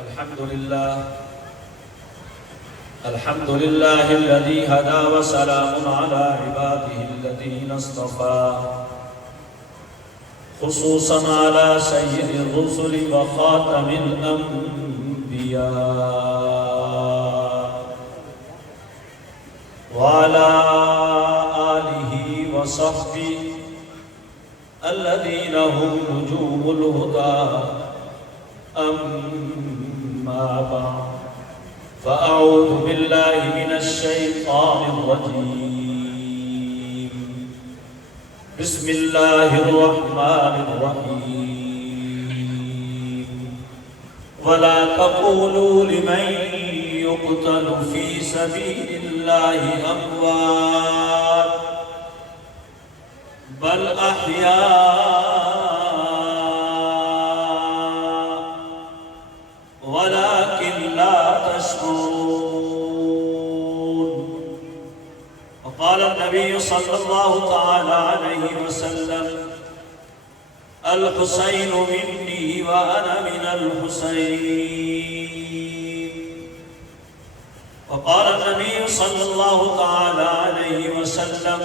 الحمد لله الذي هدى وسلام على عباده الذين اصطفى خصوصا على سيد الرسل وخاتم الأنبياء وعلى آله وصحبه الذين هم نجوم الهدى أما بعد فأعوذ بالله من الشيطان الرجيم بسم الله الرحمن الرحيم ولا تقولوا لمن يقتل في سبيل الله أموات بل أحياء ولكن لا تشعرون. وقال النبي صلى الله تعالى عليه وسلم الحسين مني وأنا من الحسين. وقال النبي صلى الله تعالى عليه وسلم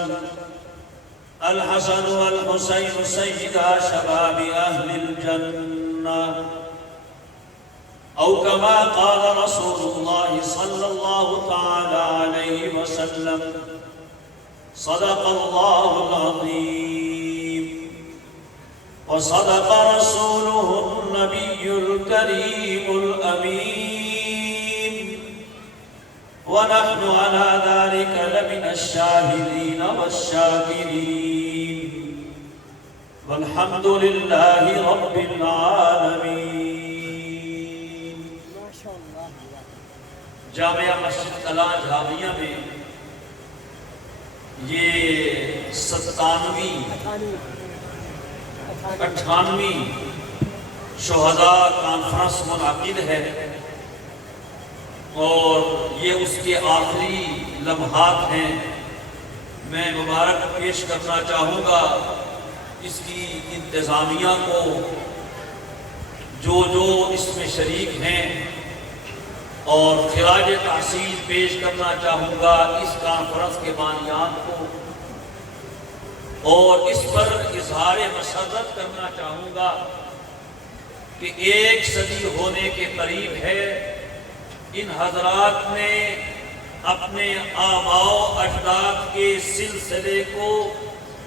الحسن والحسين سيدا شباب أهل الجنة أو كما قال رسول الله صلى الله تعالى عليه وسلم صدق الله العظيم وصدق رسوله النبي الكريم الأمين ونحن على ذلك لمن الشاهدين والشاكرين والحمد لله رب العالمين. جامعہ مسجد کلاں جھاویہ میں یہ 97ویں 98ویں شہداء کانفرنس منعقد ہے اور یہ اس کے آخری لمحات ہیں. میں مبارک پیش کرنا چاہوں گا اس کی انتظامیہ کو جو اس میں شریک ہیں اور خراج تحسین پیش کرنا چاہوں گا اس کانفرنس کے بانیان کو اور اس پر اظہار مسرت کرنا چاہوں گا کہ 1 صدی ہونے کے قریب ہے ان حضرات نے اپنے آباء و اجداد کے سلسلے کو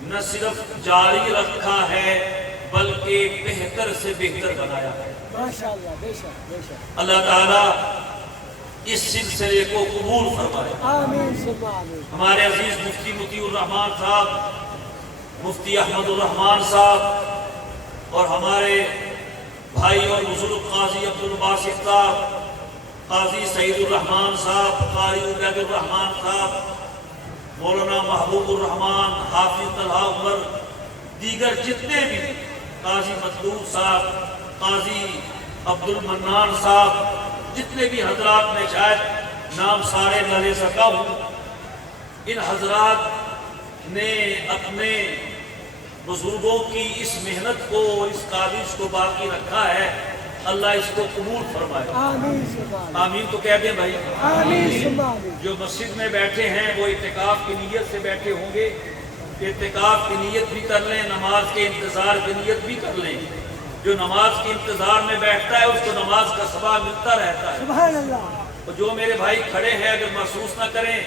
نہ صرف جاری رکھا ہے بلکہ بہتر سے بہتر بنایا ہے. ماشاءاللہ بے شک بے شک. اللہ تعالیٰ اس سلسلے کو قبول فرمائے. آمین. ہمارے عزیز مفتی مطیع الرحمان صاحب، مفتی احمد الرحمان صاحب اور ہمارے بھائی اور بزرگ قاضی عبدالباسط صاحب، قاضی سعید الرحمان صاحب، قاری عبید الرحمان صاحب، مولانا محبوب الرحمان، حافظ طلحہ عمر، دیگر جتنے بھی قاضی مطلوب صاحب، قاضی عبد المنان صاحب، جتنے بھی حضرات میں شاید نام سارے نہ لے سکا ہوں، ان حضرات نے اپنے بزرگوں کی اس محنت کو اور اس کاوش کو باقی رکھا ہے. اللہ اس کو قبول فرمائے. آمین تو کہہ دیں بھائی. آمین. جو مسجد میں بیٹھے ہیں وہ اعتکاف کی نیت سے بیٹھے ہوں گے. اعتکاف کی نیت بھی کر لیں، نماز کے انتظار کی نیت بھی کر لیں. جو نماز کے انتظار میں بیٹھتا ہے اس کو نماز کا ثواب ملتا رہتا ہے. سبحان اللہ. اور جو میرے بھائی کھڑے ہیں اگر محسوس نہ کریں،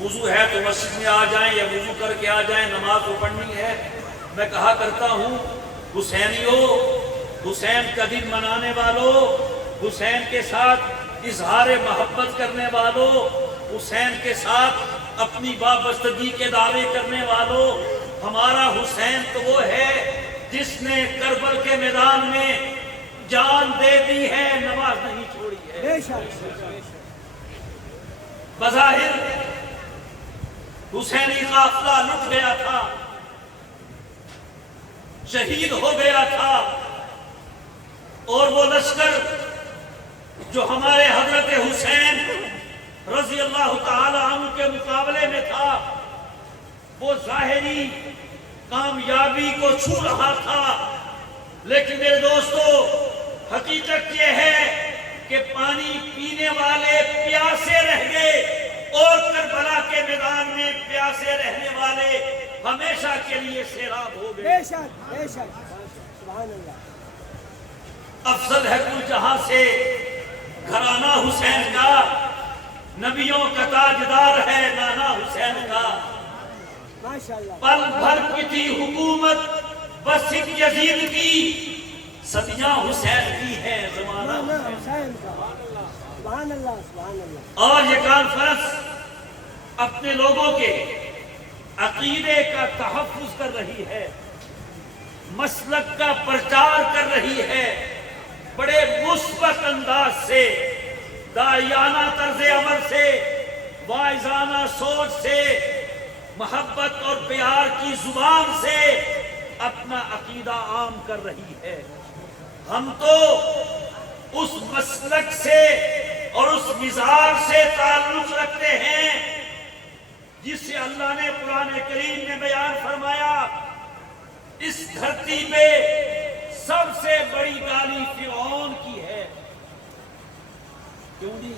وضو ہے تو مسجد میں آ جائیں یا وضو کر کے آ جائیں، نماز کو پڑھنی ہے. میں کہا کرتا ہوں حسینیوں، حسین کا دن منانے والوں، حسین کے ساتھ اظہار محبت کرنے والوں، حسین کے ساتھ اپنی وابستگی کے دعوے کرنے والوں، ہمارا حسین تو وہ ہے جس نے کربل کے میدان میں جان دے دی ہے، نماز نہیں چھوڑی ہے. بظاہر حسینی قافلہ لٹ گیا تھا، شہید ہو گیا تھا، اور وہ لشکر جو ہمارے حضرت حسین رضی اللہ تعالی عنہ کے مقابلے میں تھا وہ ظاہری کامیابی کو چھو رہا تھا، لیکن میرے دوستو حقیقت یہ ہے کہ پانی پینے والے پیاسے رہ گئے اور کربلا کے میدان میں پیاسے رہنے والے ہمیشہ کے لیے سیراب ہو گئے۔ بے شک بے شک سبحان اللہ۔ افضل ہے کل جہاں سے گھرانہ حسین کا، نبیوں کا تاجدار ہے نانا حسین کا۔ ماشاءاللہ پل بھر کی تھی حکومت بس ایک یزید کی، صدیاں حسین کی ہے زمانہ نانا حسین۔ حسین کا سبحان اللہ سبحان اللہ۔ اور یہ کانفرنس اپنے لوگوں کے عقیدے کا تحفظ کر رہی ہے، مسلک کا پرچار کر رہی ہے، بڑے مثبت انداز سے، داعیانہ طرز عمل سے، واعظانہ سوچ سے، محبت اور پیار کی زبان سے اپنا عقیدہ عام کر رہی ہے۔ ہم تو اس مسلک سے اور اس مزاج سے تعلق رکھتے ہیں جس سے اللہ نے قرآن کریم میں بیان فرمایا، اس دھرتی پہ سب سے بڑی گالی فرعون کی ہے۔ کیوں جی؟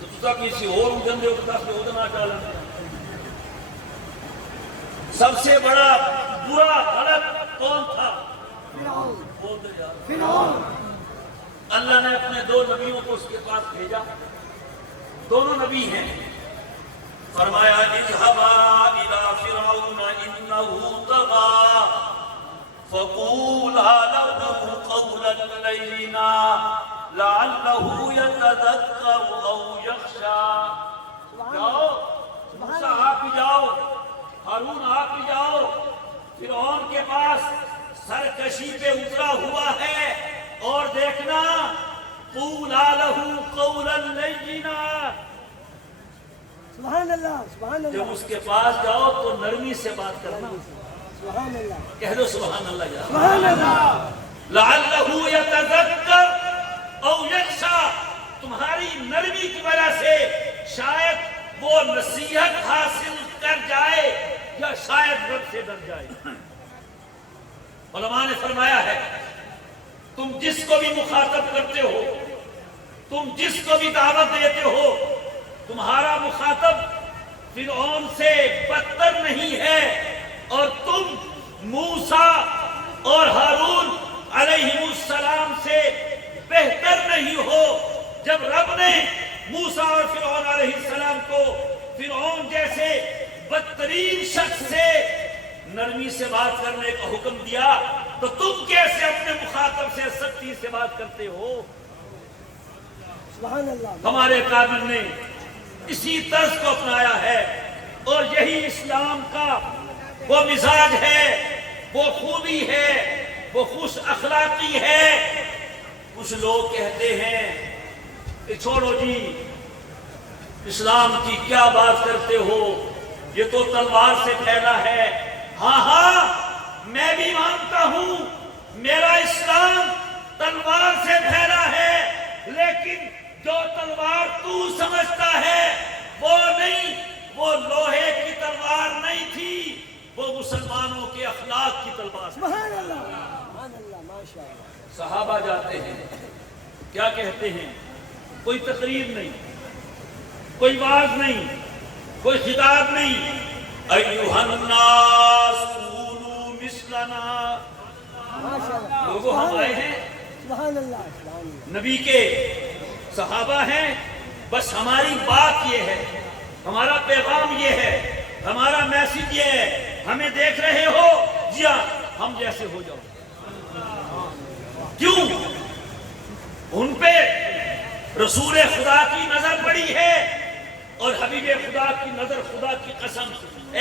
تو تسا کسی اور اجن دے اکتا سے ادنا چالا سب سے بڑا برا غلط کون تھا؟ فرعون بول دے یار۔ فرعون اللہ نے اپنے دو نبیوں کو اس کے پاس بھیجا، دونوں نبی ہیں، فرمایا اذهبا الى فرعون انه طغى فقولا له قولا لینا لعله يتذكر او يخشى۔ جاؤ موسیٰ آپ بھی جاؤ، ہارون آپ بھی جاؤ، فرعون کے پاس سرکشی پہ اترا ہوا ہے، اور دیکھنا قولا له قولا لینا، سبحان اللہ سبحان جب اللہ اس کے پاس جاؤ تو نرمی سے بات کرنا۔ سبحان اللہ کہہ دو سبحان اللہ یا سبحان اللہ۔ لعلہ یتذکر او یخشی، تمہاری نرمی کی وجہ سے شاید وہ نصیحت حاصل کر جائے یا شاید رب سے ڈر جائے۔ علماء نے فرمایا ہے تم جس کو بھی مخاطب کرتے ہو، تم جس کو بھی دعوت دیتے ہو، تمہارا مخاطب فرعون سے بدتر نہیں ہے، اور تم موسیٰ اور ہارون علیہ السلام سے بہتر نہیں ہو۔ جب رب نے موسیٰ اور فرعون علیہ السلام کو فرعون جیسے بدترین شخص سے نرمی سے بات کرنے کا حکم دیا، تو تم کیسے اپنے مخاطب سے سختی سے بات کرتے ہو؟ سبحان اللہ۔ ہمارے قابل نے اسی طرز کو اپنایا ہے، اور یہی اسلام کا وہ مزاج ہے، وہ خوبی ہے، وہ خوش اخلاقی ہے۔ کچھ لوگ کہتے ہیں کہ چھوڑو جی اسلام کی کیا بات کرتے ہو، یہ تو تلوار سے پھیلا ہے۔ ہاں ہاں میں بھی مانتا ہوں میرا اسلام تلوار سے پھیلا ہے، لیکن جو تلوار تو سمجھتا ہے وہ نہیں، وہ لوہے کی تلوار نہیں تھی، وہ مسلمانوں کے اخلاق کی تلوار۔ سبحان اللہ سبحان اللہ ماشاءاللہ۔ صحابہ جاتے ہیں، کیا کہتے ہیں؟ کوئی تقریر نہیں، کوئی واعظ نہیں، کوئی خطاب نہیں۔ ایھا الناس کونوا مثلنا، ماشاءاللہ لوگوں ہم آئے ہیں، سبحان اللہ سبحان اللہ۔ نبی کے صحابہ ہیں، بس ہماری بات یہ ہے، ہمارا پیغام یہ ہے، ہمارا میسج یہ ہے، ہمیں دیکھ رہے ہو جی ہاں ہم جیسے ہو جاؤ۔ کیوں؟ ان پہ رسول خدا کی نظر پڑی ہے، اور حبیب خدا کی نظر خدا کی قسم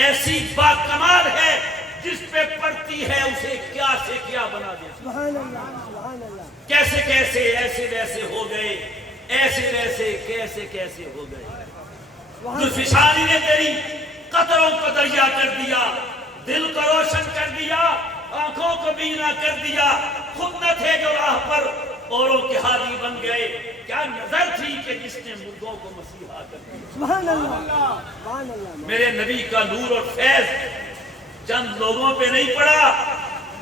ایسی باکمال ہے، جس پہ پڑتی ہے اسے کیا سے کیا بنا دیتی۔ سبحان اللہ سبحان اللہ۔ کیسے کیسے ایسے ویسے ہو گئے، ایسے ویسے کیسے کیسے ہو گئے۔ ذوالفشانی نے تیری قطروں کو دریا کر دیا، دل کو روشن کر دیا، آنکھوں کو بینا کر دیا، خود نہ تھے جو راہ پر اوروں کے ہادی بن گئے۔ کیا نظر تھی کہ جس نے مردوں کو مسیحا کر دیا۔ سبحان اللہ سبحان اللہ۔ میرے نبی کا نور اور فیض چند لوگوں پہ نہیں پڑا،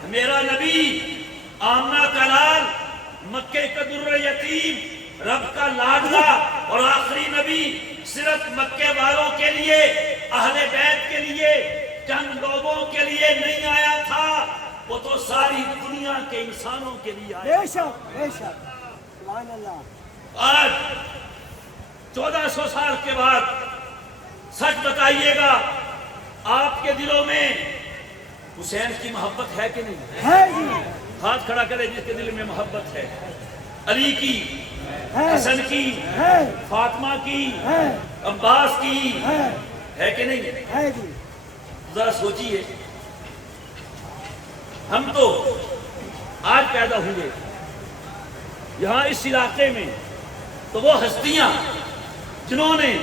میرا نبی آمنہ کا لال، مکے کا در کریم، رب کا لاڈلا اور آخری نبی صرف مکے والوں کے لیے، اہل بیت کے لیے، چند لوگوں کے لیے نہیں آیا تھا، وہ تو ساری دنیا کے انسانوں کے لیے آیا۔ بے شک بے شک، سبحان اللہ۔ آج 1400 سال کے بعد سچ بتائیے گا، آپ کے دلوں میں حسین کی محبت ہے کہ نہیں؟ ہے جی، ہاتھ کھڑا کرے جس کے دل میں محبت ہے۔ علی کی، ہے، حسن کی، ہے، فاطمہ کی، ہے، عباس کی، ہے کہ نہیں؟ ہے جی۔ ذرا سوچئے، ہم تو آج پیدا ہوئے یہاں اس علاقے میں، تو وہ ہستیاں جنہوں نے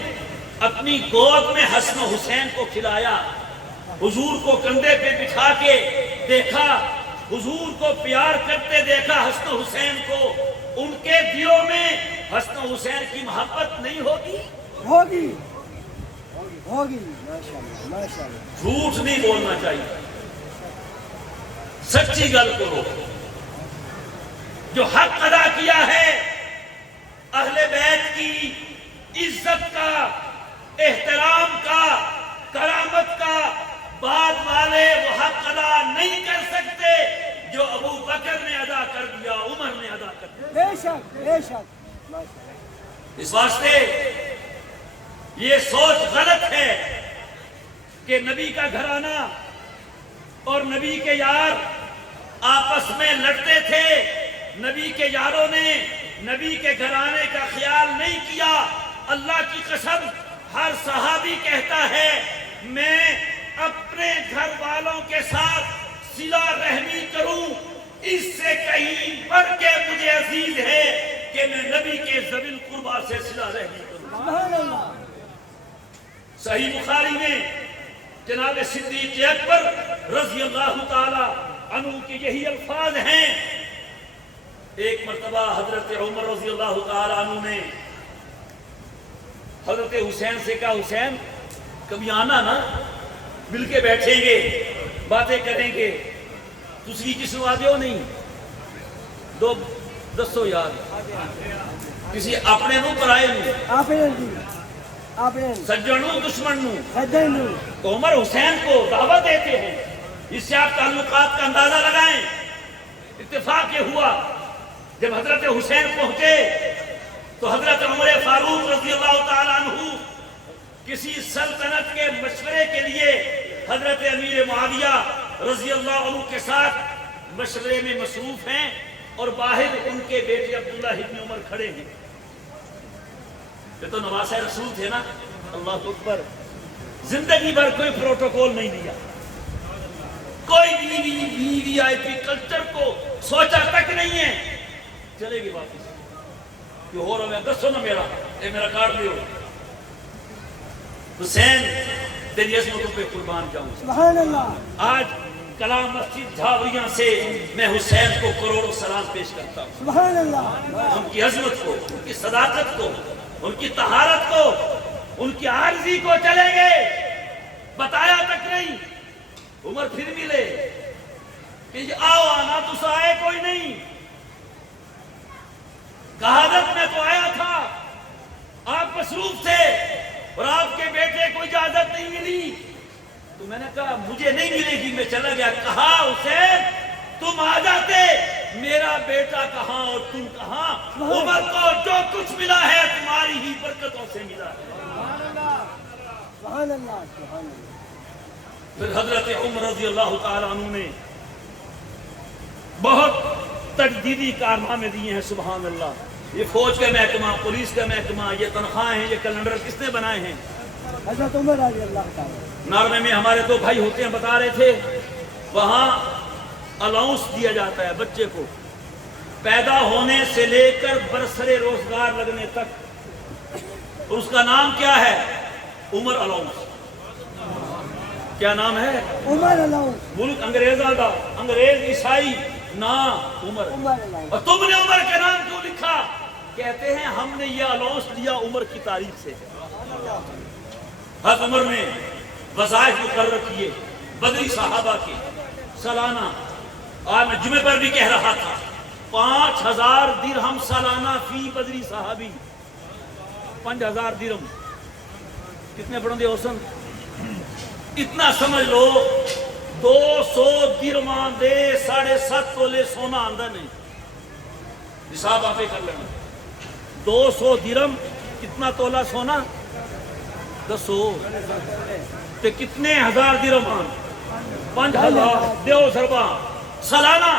اپنی گود میں حسن و حسین کو کھلایا، حضور کو کندھے پہ بٹھا کے دیکھا، حضور کو پیار کرتے دیکھا حسن و حسین کو، ان کے دلوں میں حسن و حسین کی محبت نہیں ہوگی؟ ہوگی ہوگی، ماشاءاللہ ماشاءاللہ۔ جھوٹ نہیں بولنا چاہیے، سچی گل کرو۔ جو حق ادا کیا ہے اہل بیت کی عزت کا، احترام کا، کرامت کا، بعد والے وہ حق ادا نہیں کر سکتے جو ابو بکر نے ادا کر دیا، عمر نے ادا کر دیا۔ بے شک بے شک، ماشاءاللہ۔ اس واسطے یہ سوچ غلط ہے کہ نبی کا گھرانہ اور نبی کے یار آپس میں لڑتے تھے، نبی کے یاروں نے نبی کے گھرانے کا خیال نہیں کیا۔ اللہ کی قسم، ہر صحابی کہتا ہے میں اپنے گھر والوں کے ساتھ صلہ رحمی کروں، اس سے کہیں بڑھ کے مجھے عزیز ہے کہ میں نبی کے ذوی القربیٰ سے صلہ رحمی کروں۔ سبحان اللہ۔ صحیح بخاری میں جناب صدیق اکبر رضی اللہ تعالی عنہ کے یہی الفاظ ہیں۔ ایک مرتبہ حضرت عمر رضی اللہ تعالی عنہ نے حضرت حسین سے کہا، حسین کبھی آنا نا، مل کے بیٹھیں گے، باتیں کریں گے، تسی کی سوا دیو نہیں دو دسو یار، کسی اپنے نو پرائے نو، آپ نے دی، آپ نے سجن نو دشمن نو۔ سجن نو۔ تو عمر حسین کو دعوت دیتے ہیں، اس سے آپ تعلقات کا اندازہ لگائیں۔ اتفاق یہ ہوا جب حضرت حسین پہنچے تو حضرت عمر فاروق رضی اللہ تعالیٰ عنہ کسی سلطنت کے مشورے کے لیے حضرت امیر معاویہ رضی اللہ عنہ کے ساتھ مشورے میں مصروف ہیں، اور باہر ان کے بیٹے عبداللہ ابن عمر کھڑے ہیں۔ یہ تو نواسہ رسول تھے نا، اللہ اکبر۔ زندگی بھر کوئی پروٹوکول نہیں دیا، کوئی وی آئی پی کلچر کو سوچا تک نہیں ہے، چلے گی واپس کہ ہو رہا میں دسو نا میرا کارڈ دیو، حسین تیری عظمتوں پہ قربان جاؤں۔ سبحان اللہ۔ آج کلام مسجد جھاوریاں سے میں حسین کو کروڑوں سلام پیش کرتا ہوں، سبحان اللہ۔ ان کی عظمت کو، ان کی صداقت کو، ان کی طہارت کو، ان کی عارضی کو چلے گئے، بتایا تک نہیں۔ عمر پھر ملے کہ آؤ آنا، تو آئے کوئی نہیں، کہادت میں تو آیا تھا، آپ مصروف تھے اور آپ کے بیٹے کو اجازت نہیں ملی، تو میں نے کہا مجھے نہیں ملے گی، میں چلا گیا۔ کہا حسین تم آ جاتے، میرا بیٹا کہاں اور تم کہاں؟ عمر کو جو کچھ ملا ہے تمہاری ہی برکتوں سے ملا ہے۔ سبحان اللہ سبحان اللہ۔ پھر حضرت عمر رضی اللہ تعالیٰ عنہ نے بہت تجدیدی کارنامے دیے ہیں، سبحان اللہ۔ یہ فوج کا محکمہ، پولیس کا محکمہ، یہ تنخواہیں ہیں، یہ کیلنڈر کس نے بنائے ہیں؟ حضرت عمر رضی اللہ تعالیٰ۔ نارمے میں ہمارے دو بھائی ہوتے ہیں، بتا رہے تھے وہاں الاؤنس دیا جاتا ہے بچے کو، پیدا ہونے سے لے کر برسر روزگار لگنے تک، اور اس کا نام کیا ہے؟ عمر الاؤنس۔ کیا نام ہے؟ عمر الاؤنس۔ ملک انگریزاں دا، انگریز عیسائی، نام عمر۔ عمر الاؤنس۔ اور تم نے عمر کے نام کیوں لکھا؟ کہتے ہیں ہم نے یہ الاؤنس لیا عمر کی تاریخ سے۔ حضرت عمر نے وظائف مقرر کیے بدری صحابہ کے سالانہ، آج میں جمعے پر بھی کہہ رہا تھا 5000 درہم سالانہ فی بدری صحابی. 5000 درہم کتنے پڑھیں گے حسن؟ اتنا سمجھ لو 200 درہم دے 7.5 تولے سونا آندہ نہیں. حساب آپ کر لینا. 200 درہم کتنا تولا سونا؟ دسو تے کتنے ہزار درہم؟ 5000 دیو ضربہ سالانہ.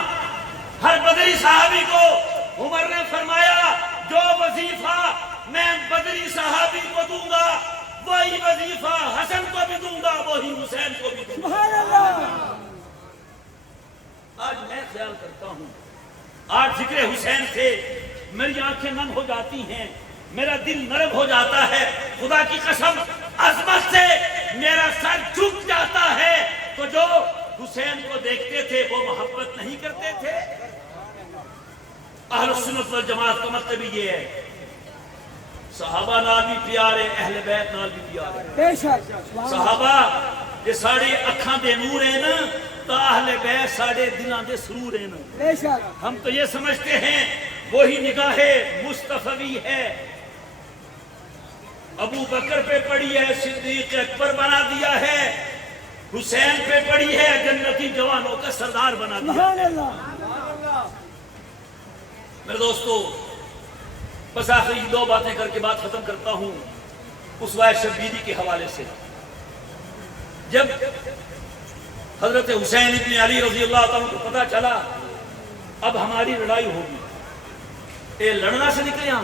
ہر بدری صحابی کو عمر نے فرمایا جو وظیفہ میں بدری صحابی کو دوں گا وہی وظیفہ حسن کو بھی دوں گا وہی حسین کو بھی دوں گا. سبحان اللہ. آج میں خیال کرتا ہوں آج ذکر حسین سے میری آنکھیں نم ہو جاتی ہیں, میرا دل نرم ہو جاتا ہے. خدا کی قسم عظمت سے میرا سر جھک جاتا ہے. تو جو حسین کو دیکھتے تھے وہ محبت نہیں کرتے تھے. اہل سنت والجماعت کا مطلب یہ ہے صحابہ نال بھی پیارے, اہل بیت نال بھی پیارے. بے شک. صحابہ یہ ساڑے اکھاں دے نور ہیں نا, تا اہل بیت ساڑے دلان دے سرور ہیں نا. بے شک. ہم تو یہ سمجھتے ہیں وہی نگاہ مصطفی ہے. ابو بکر پہ پڑی ہے, صدیق اکبر بنا دیا ہے, حسین پہ پڑی ہے, جنتی جوانوں کا سردار بنا دیا. سبحان اللہ. میرے دوستو بس آخری 2 باتیں کر کے بات ختم کرتا ہوں اسوہ شربینی کے حوالے سے. جب حضرت حسین ابن علی رضی اللہ تعالیٰ کو پتا چلا اب ہماری لڑائی ہوگی, اے لڑنا سے نکلے ہم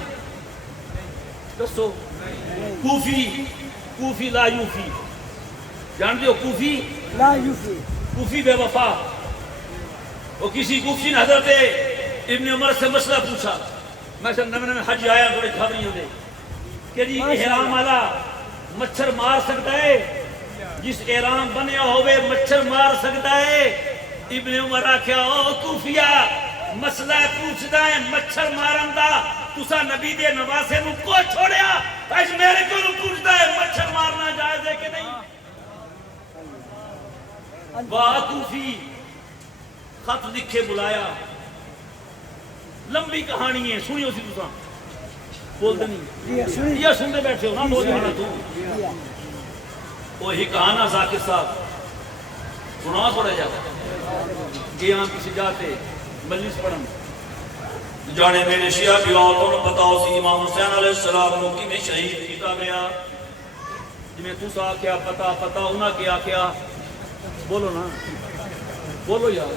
دوستو. کوفی لا یوفی, جانتے ہو کوفی لا یوفی, کوفی بے وفا. وہ کسی کوفی نے حضرت ابن عمر سے مسئلہ پوچھا, میں نمنے میں حج آیا بڑے گھبری ہوئے کہ جی احرام والا مچھر مار سکتا ہے, جس احرام بنیا ہوئے مچھر مار سکتا ہے. ابن عمر آکھیا او کوفیہ مسئلہ پوچھدا ہے مچھر مارن دا, تسا نبی دے نواسے نو کو چھوڑیا, اج میرے کو پوچھدا ہے مچھر مارنا جائز ہے کہ نہیں. واہ کوفی خط لکھے بلایا, لمبی کہانی ہے سنیو سی تساں بول دنی یہ سنتے بیٹھے ہو نا نوجوان تو وہی کہانا ذاکر صاحب سنا پڑا جاتا کہ ہم کسی جاتے مجلس پڑھن جانے میرے شیعہ کی عورتوں نے بتاؤ سی امام حسین علیہ السلام کو کی میں شہید کیتا گیا جنہیں تسا کیا پتا انہاں کیا کیا بولو نا بولو یار.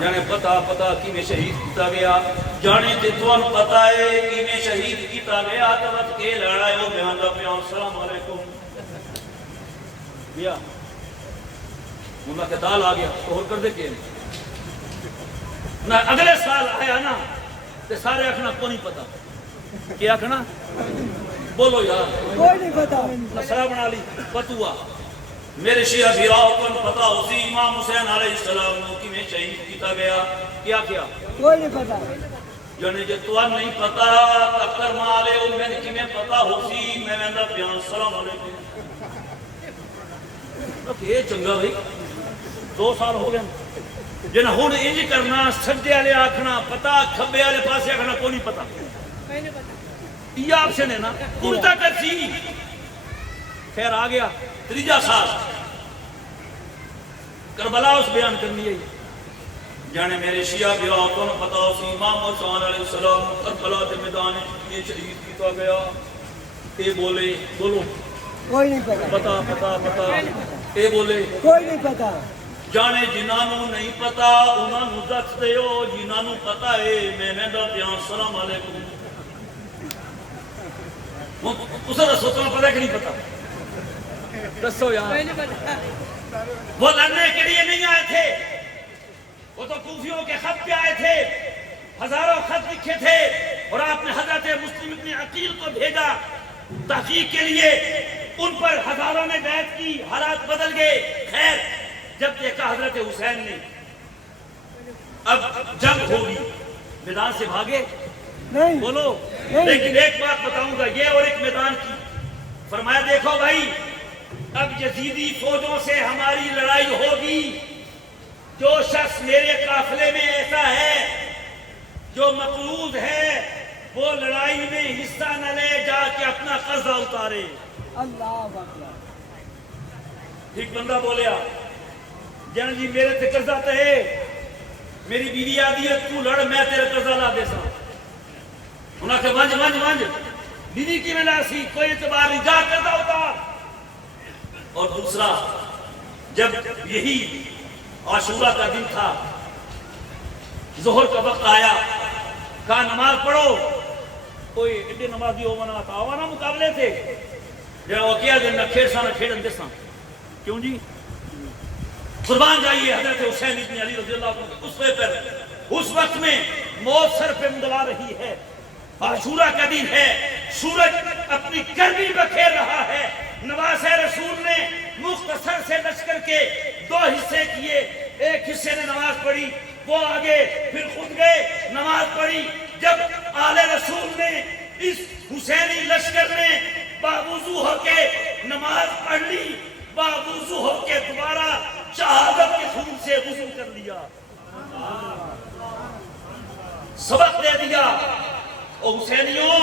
جانے پتا کی میں شہید کیتا گیا, جانے تے توان پتا ہے کی میں شہید کیتا گیا تو کے لڑائے ہو بیان دا پیان السلام علیکم بیا انہاں کے دال آ گیا تو اور کر دے کے نہ اگلے سال آیا نا تے سارے آکھنا کو نہیں پتا کیا آکھنا بولو یار کوئی نہیں پتا. مسئلہ بنا لی بتوا میرے شیعہ بھیراؤ کو پتا اسی امام حسین علیہ السلام کی میں شہید کیتا گیا کیا کوئی نہیں پتا. یعنی جو تو نہیں پتا تکر مالے او میں کی میں پتا ہوسی میں دا بیان السلام علیکم. تو یہ چنگا بھائی 2 سال ہو گئے جن ہن انج کرنا سجے والے آکھنا پتا کھبے والے پاسے آکھنا کو نہیں پتا یہ آپشن ہے نا الٹا کر سی. خیر آ گیا 3 سال کربلا اس بیان کرنی ہے جانے میرے شیعہ بھی آتوں نے پتا اسی امام حسین علیہ السلام کربلا کے میدان میں شہید کیتا گیا. اے بولے بولو کوئی نہیں پتا. پتا اے بولے کوئی نہیں پتا. جانے جنہوں نہیں پتا انہوں دس دے ہو, جنہوں پتا ہے میں دا بیان السلام علیکم. اسے دسو تمہیں پتا کہ نہیں پتا دسو یار. وہ لڑنے کے لیے نہیں آئے تھے, وہ تو کوفیوں کے خط پہ آئے تھے, ہزاروں خط لکھے تھے اور آپ نے حضرت مسلم ابن عقیل کو بھیجا تحقیق کے لیے. ان پر ہزاروں نے بیعت کی, حالات بدل گئے. خیر جب دیکھا حضرت حسین نے اب جنگ ہوگی میدان سے بھاگے نہیں بولو. لیکن ایک بات بتاؤں گا یہ اور ایک میدان کی. فرمایا دیکھو بھائی اب یزیدی فوجوں سے ہماری لڑائی ہوگی. جو شخص میرے قافلے میں ایسا ہے جو مقروض ہے وہ لڑائی میں حصہ نہ لے، جا کے اپنا قرضہ اتارے۔ اللہ اکبر۔ ایک بندہ بولیا جان جی میرے تے قرضہ تے ہے، میری بیوی آدھی ہے تو لڑ میں تیرے قرضہ لا دے سا۔ انہاں کہ ونج بیوی کی میں لاسی، کوئی اعتبار نہیں، جا قرضہ اتار۔ اور دوسرا جب یہی عاشورہ کا دن تھا، ظہر کا وقت آیا، کہا نماز پڑھو، کوئی ایڈے نمازی ہونا تھا، آوانا مقابلے تھے، جب وہ کیا دن نہ کھیڑ سا نہ کھیڑن دے سا۔ کیوں جی؟ قربان جائیے حضرت حسین ابن علی رضی اللہ عنہ اس پر اس وقت میں موت سر پہ منڈلا رہی ہے، عاشورہ کا دن ہے، سورج اپنی گرمی بکھیر رہا ہے، نواز رسول نے مختصر سے لشکر کے دو حصے کیے، ایک حصے نے نماز پڑھی، وہ آگے پھر خود گئے نماز پڑھی۔ جب آل رسول نے اس حسینی لشکر نے باوضو ہو کے نماز پڑھ لی، باوضو ہو کے دوبارہ شہادت کے خون سے غسل کر لیا، سبق دے دیا۔ او حسینیوں،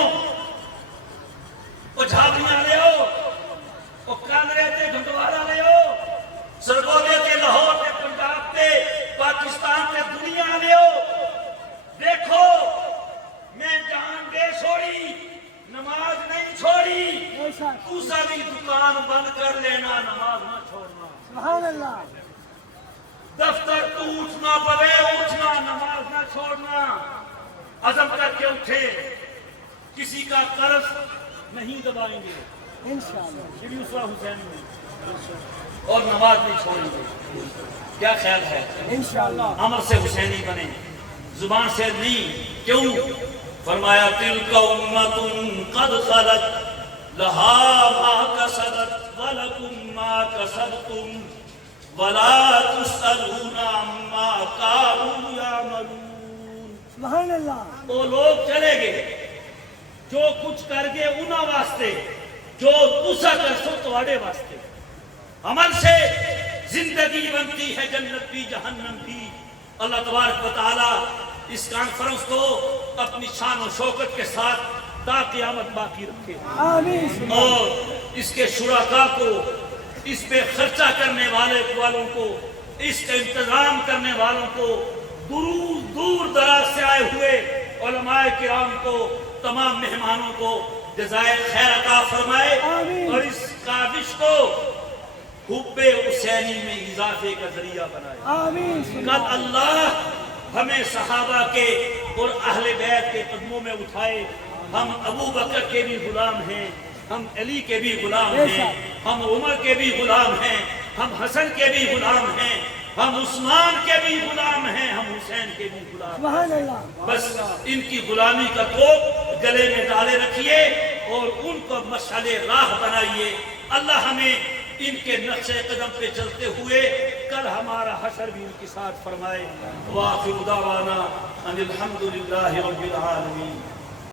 او جھاپیاں لے ہو، او کانرے تے گھنٹوارا لے ہو، سرگودے تے لاہور تے پنجاب تے پاکستان تے دنیا لے ہو، دیکھو میں جان دے چھوڑی، نماز نہیں چھوڑی، تو ساری دکان بند کر لینا، نماز نہ چھوڑنا۔ سبحان اللہ۔ دفتر تو اٹھنا پڑے اٹھنا، نماز نہ چھوڑنا، عزم کر کے اٹھے، کسی کا قرض نہیں دبائیں گے انشاءاللہ۔ یہ بھی اسوہ حسین میں، اور نماز نہیں چھوڑیں گے۔ کیا خیال ہے؟ انشاءاللہ۔ عمل سے حسینی بنے، زبان سے نہیں۔ کیوں؟ فرمایا تلک امت قد خلت لہا ما کسبت ولکم ما کسبتم ولا تسألون عما كانوا يعملون۔ سبحان اللہ۔ وہ لوگ چلے گئے جو کچھ کر گئے انہاں واسطے، جو تسا کر سو تواڈے واسطے۔ عمل سے زندگی بنتی ہے، جنت بھی جہنم بھی۔ اللہ تبارک و تعالی اس کانفرنس کو اپنی شان و شوکت کے ساتھ تا قیامت باقی رکھے، آمین۔ اور اس کے شرکاء کو، اس پہ خرچہ کرنے والوں کو، اس کا انتظام کرنے والوں کو، دور دراز سے آئے ہوئے علماء کرام کو، تمام مہمانوں کو جزائے خیر عطا فرمائے، آمین۔ اور اس کاوش کو حب حسینی میں اضافے کا ذریعہ بنائے۔ آمین۔ کل اللہ ہمیں صحابہ کے اور اہل بیت کے قدموں میں اٹھائے۔ ہم ابو بکر کے بھی غلام ہیں، ہم علی کے بھی غلام ہیں، ہم عمر کے بھی غلام ہیں، ہم حسن کے بھی غلام ہیں، ہم عثمان کے بھی غلام ہیں، ہم حسین کے بھی غلام ہیں۔ سبحان اللہ۔ بس ان کی غلامی کا توپ گلے میں ڈالے رکھیے اور ان کو مشعل راہ بنائیے۔ اللہ ہمیں ان کے نقش قدم پہ چلتے ہوئے کل ہمارا حشر بھی ان کے ساتھ فرمائے۔ وآخر دعوانا ان الحمدللہ رب العالمین۔